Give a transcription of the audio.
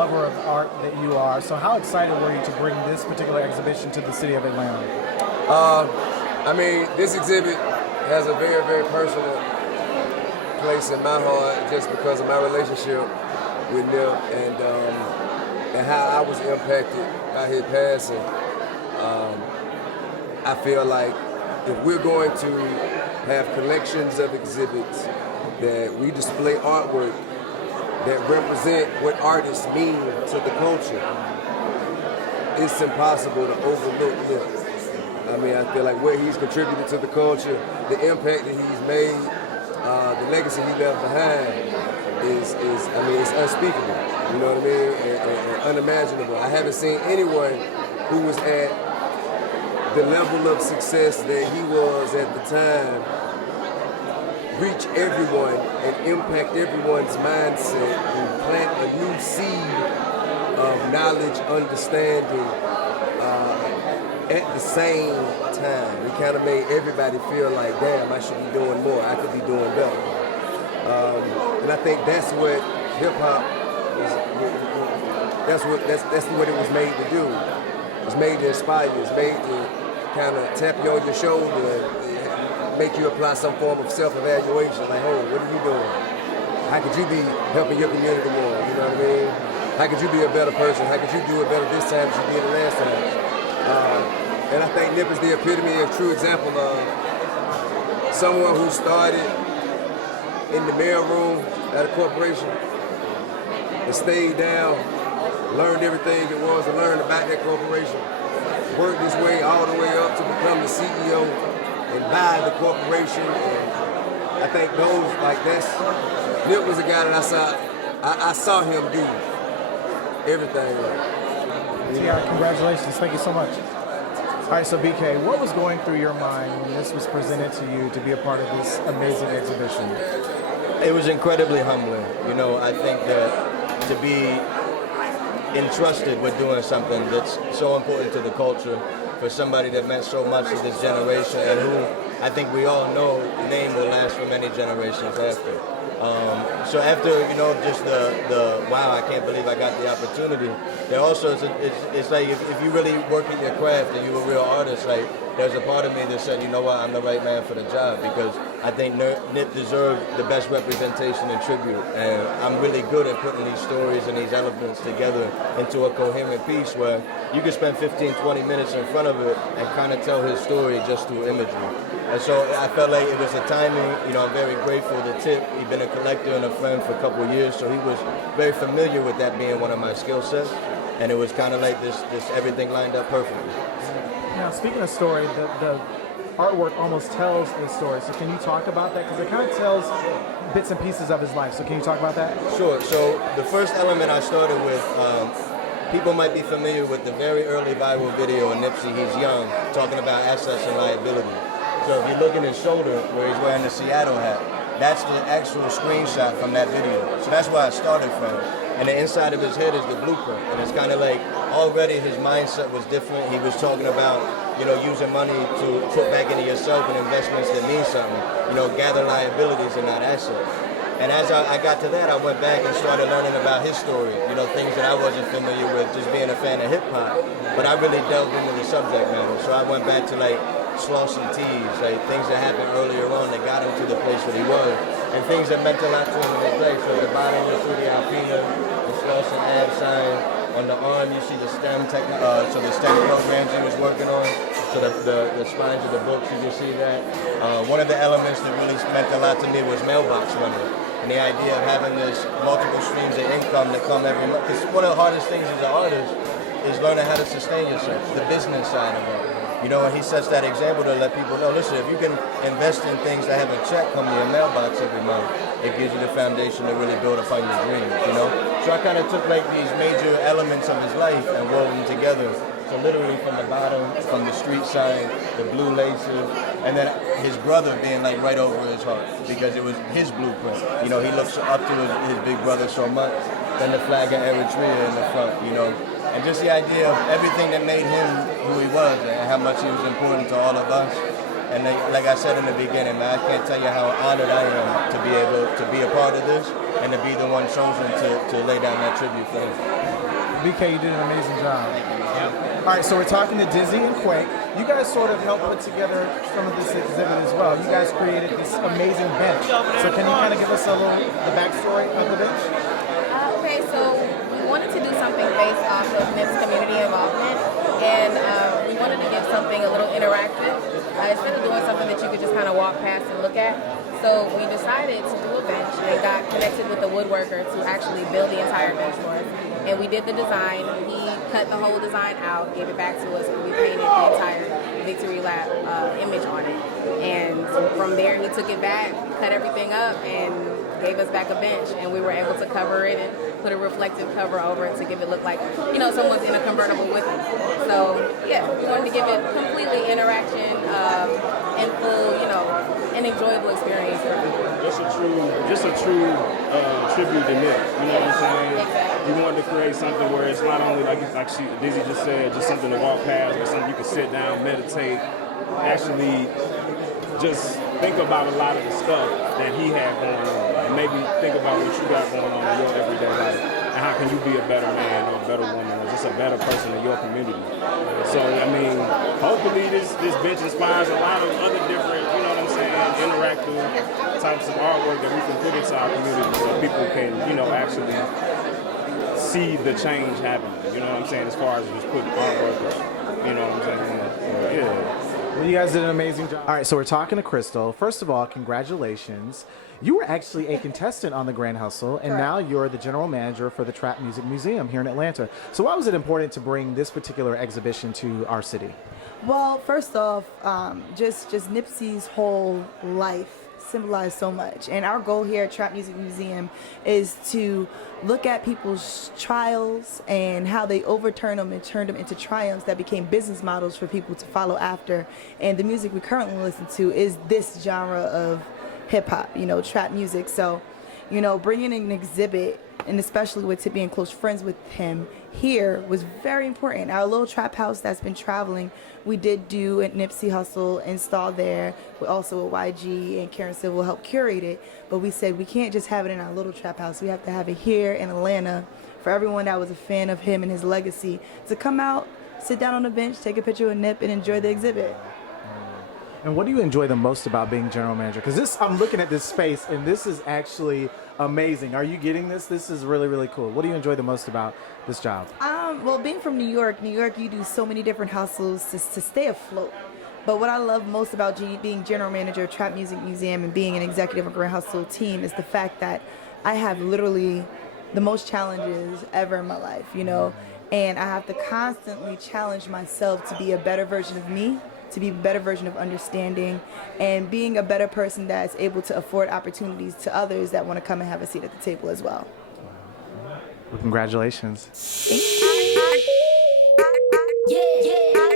lover of art that you are, so how excited were you to bring this particular exhibition to the city of Atlanta? I mean, this exhibit has a very, very personal place in my heart just because of my relationship with Nip and how I was impacted by his passing. I feel like if we're going to have collections of exhibits that we display artwork that represent what artists mean to the culture, it's impossible to overlook Nip. I mean, I feel like what he's contributed to the culture, the impact that he's made, the legacy he left behind is I mean, it's unspeakable. You know what I mean? And unimaginable. I haven't seen anyone who was at the level of success that he was at the time reach everyone and impact everyone's mindset and plant a new seed of knowledge, understanding at the same time. He kind of made everybody feel like, damn, I should be doing more, I could be doing better. And I think that's what hip hop is, that's what it was made to do. It's made to inspire you, it's made to kind of tap you on your shoulder and make you apply some form of self-evaluation, like, oh, what are you doing? How could you be helping your community more, you know what I mean? How could you be a better person? How could you do it better this time than you did the last time? And I think Nip is the epitome and true example of someone who started in the mailroom at a corporation and stayed down, learned everything it was to learn about that corporation, worked his way all the way up to become the CEO and buy the corporation. And I think those, like Nip was a guy that I saw him do everything right. T.I., congratulations. Thank you so much. All right, so BK, what was going through your mind when this was presented to you to be a part of this amazing exhibition? It was incredibly humbling. You know, I think that to be entrusted with doing something that's so important to the culture for somebody that meant so much to this generation and who I think we all know name will last for many generations after. So after, you know, just the wow, I can't believe I got the opportunity, there also it's like if you really work at your craft and you're a real artist, like there's a part of me that said, you know what, I'm the right man for the job, because I think Nip deserved the best representation and tribute, and I'm really good at putting these stories and these elements together into a coherent piece where you can spend 15, 20 minutes in front of it and kind of tell his story just through imagery. And so I felt like it was a timing, you know, I'm very grateful to Tip. He'd been a collector and a friend for a couple of years, so he was very familiar with that being one of my skill sets. And it was kind of like this everything lined up perfectly. Now, speaking of story, the artwork almost tells the story. So can you talk about that? Because it kind of tells bits and pieces of his life. So can you talk about that? Sure. So the first element I started with, people might be familiar with the very early viral video of Nipsey, He's Young, talking about assets and liability. So if you look at his shoulder where he's wearing the Seattle hat, that's the actual screenshot from that video. So that's where I started from. And the inside of his head is the blueprint. And it's kind of like already his mindset was different. He was talking about, you know, using money to put back into yourself and investments that mean something. You know, gather liabilities and not assets. And as I got to that, I went back and started learning about his story. You know, things that I wasn't familiar with, just being a fan of hip hop. But I really delved into the subject matter. So I went back to like Slauson T's, like things that happened earlier on that got him to the place that he was, and things that meant a lot to him in his life. So at the bottom you see the Alpina, the Slauson ab sign. On the arm you see the STEM so the STEM programs he was working on. So the spines of the books, you can see that. One of the elements that really meant a lot to me was mailbox money. And the idea of having this multiple streams of income that come every month. Because one of the hardest things as an artist is learning how to sustain yourself, the business side of it. You know, and he sets that example to let people know, listen, if you can invest in things that have a check come to your mailbox every month, it gives you the foundation to really build upon your dreams, you know? So I kind of took like these major elements of his life and wove them together. So literally from the bottom, from the street sign, the blue laces, and then his brother being like right over his heart, because it was his blueprint. You know, he looks up to his big brother so much. Then the flag of Eritrea in the front, you know? And just the idea of everything that made him who he was and how much he was important to all of us. And like I said in the beginning, man, I can't tell you how honored I am to be able to be a part of this. and to be the one chosen to lay down that tribute for him. BK, you did an amazing job. All right, so we're talking to Dizzy and Quake. You guys sort of helped put together some of this exhibit as well. You guys created this amazing bench. So can you kind of give us a little the backstory of the bench? Okay, so we wanted to do something based off of Nip's community involvement, and we wanted to give something a little interactive instead of doing something that you could just kind of walk past and look at. So we decided to do a bench and got connected with a woodworker to actually build the entire bench for us. And we did the design. He cut the whole design out, gave it back to us, and we painted the entire Victory Lap image on it. And from there, he took it back, cut everything up, and gave us back a bench. And we were able to cover it and put a reflective cover over it to give it look like, you know, someone's in a convertible with it. So, yeah, we wanted to give it completely interaction and full, you know, an enjoyable experience for people. Just a true tribute to Nip. You know what I'm saying? Exactly. You wanted to create something where it's not only like Dizzy just said, just something to walk past, but something you can sit down, meditate, actually just think about a lot of the stuff that he had going on, and maybe think about what you got going on in your everyday life, and how can you be a better man or a better woman or just a better person in your community. So, I mean, hopefully this bench inspires a lot of other different, you know what I'm saying, interactive types of artwork that we can put into our community so people can, you know, actually see the change happening, you know what I'm saying, as far as just putting artwork up, you know what I'm saying, so, yeah. Well, you guys did an amazing job. All right, so we're talking to Krystal. First of all, congratulations. You were actually a contestant on the Grand Hustle, and now you're the general manager for the Trap Music Museum here in Atlanta. So why was it important to bring this particular exhibition to our city? Well, first off, just Nipsey's whole life symbolized so much, and our goal here at Trap Music Museum is to look at people's trials and how they overturned them and turned them into triumphs that became business models for people to follow after. And the music we currently listen to is this genre of hip-hop, you know, trap music. So, you know, bringing in an exhibit, and especially with to being close friends with him here, was very important. Our little trap house that's been traveling, we did do a Nipsey Hussle install there, also a YG and Karen Civil helped curate it, but we said we can't just have it in our little trap house, we have to have it here in Atlanta for everyone that was a fan of him and his legacy to come out, sit down on the bench, take a picture with Nip, and enjoy the exhibit. And what do you enjoy the most about being general manager? Because this, I'm looking at this space, and this is actually amazing. Are you getting this? This is really, really cool. What do you enjoy the most about this job? Well, being from New York, you do so many different hustles to stay afloat. But what I love most about being general manager of Trap Music Museum and being an executive of Grand Hustle team is the fact that I have literally the most challenges ever in my life, you know, and I have to constantly challenge myself to be a better version of me, to be a better version of understanding, and being a better person that's able to afford opportunities to others that want to come and have a seat at the table as well. Well, congratulations. Thank you. Yeah.